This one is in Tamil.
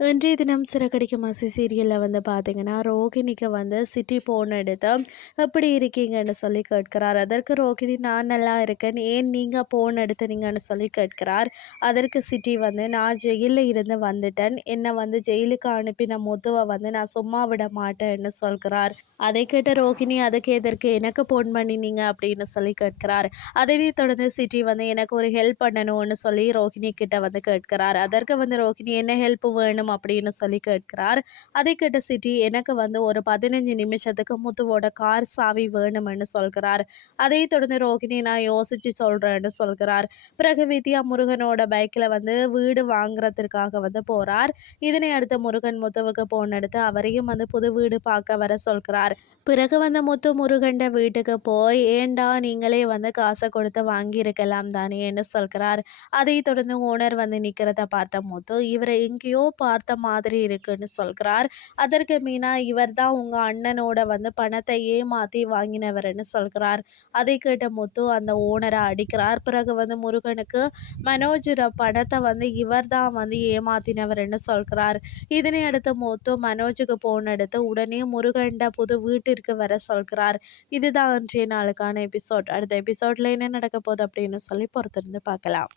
இன்றைய தினம் சிறகடிக்க மாசி சீரியலில் வந்து பார்த்தீங்கன்னா ரோகிணிக்கு வந்து சிட்டி போன் எடுத்து எப்படி இருக்கீங்கன்னு சொல்லி கேட்கிறார். அதற்கு ரோகிணி நான் நல்லா இருக்கேன். ஏன் நீங்கள் போன் எடுத்துனீங்கன்னு சொல்லி கேட்கிறார். அதற்கு சிட்டி வந்து நான் ஜெயிலில் இருந்து வந்துட்டேன். என்னை வந்து ஜெயிலுக்கு அனுப்பின முத்துவை வந்து நான் சும்மா விட மாட்டேன்னு சொல்கிறார். அதை கேட்ட ரோகிணி அதுக்கு எதற்கு? எனக்கு ஃபோன் பண்ணினீங்க அப்படின்னு சொல்லி கேட்கிறார். அதனை தொடர்ந்து சிட்டி வந்து எனக்கு ஒரு ஹெல்ப் பண்ணணும்னு சொல்லி ரோகிணி கிட்ட வந்து கேட்கிறார். அதற்கு வந்து ரோகிணி என்ன ஹெல்ப் வேணும்? அப்படின்னு சொல்லி கேட்கிறார். அதை கேட்ட சிட்டி எனக்கு வந்து ஒரு பதினஞ்சு நிமிஷத்துக்கு முத்துவோட கார் சாவி வேணும்னு சொல்கிறார். அதை தொடர்ந்து ரோகிணி நான் யோசிச்சு சொல்றேன்னு சொல்கிறார். பிறகு வித்யா முருகனோட பைக்கில் வந்து வீடு வாங்குறதுக்காக வந்து போறார். இதனை அடுத்து முருகன் முத்துவுக்கு போன எடுத்து அவரையும் வந்து புது வீடு பார்க்க வர சொல்கிறார். பிறகு வந்து முத்து முருகண்ட வீட்டுக்கு போய் ஏண்டா நீங்களே வந்து காசை கொடுத்து வாங்கியிருக்கலாம் தானேன்னு சொல்கிறார். அதை தொடர்ந்து ஓனர் வந்து நிற்கிறத பார்த்த முத்து இவரை எங்கேயோ பா பார்த்த மாதிரி இருக்குன்னு சொல்கிறார். அதற்கு மீனா இவர் தான் உங்கள் அண்ணனோட வந்து பணத்தை ஏமாற்றி வாங்கினவர்னு சொல்கிறார். அதை கேட்ட முத்து அந்த ஓனரை அடிக்கிறார். பிறகு வந்து முருகனுக்கு மனோஜோட பணத்தை வந்து இவர் தான் வந்து ஏமாத்தினவர்னு சொல்கிறார். இதனை அடுத்து முத்து மனோஜுக்கு போன எடுத்து உடனே முருகண்ட புது வீட்டிற்கு வர சொல்கிறார். இதுதான் அன்றைய நாளுக்கான எபிசோட் அடுத்த எபிசோட்ல என்ன நடக்க போகுது அப்படின்னு சொல்லி பொறுத்திருந்து பார்க்கலாம்.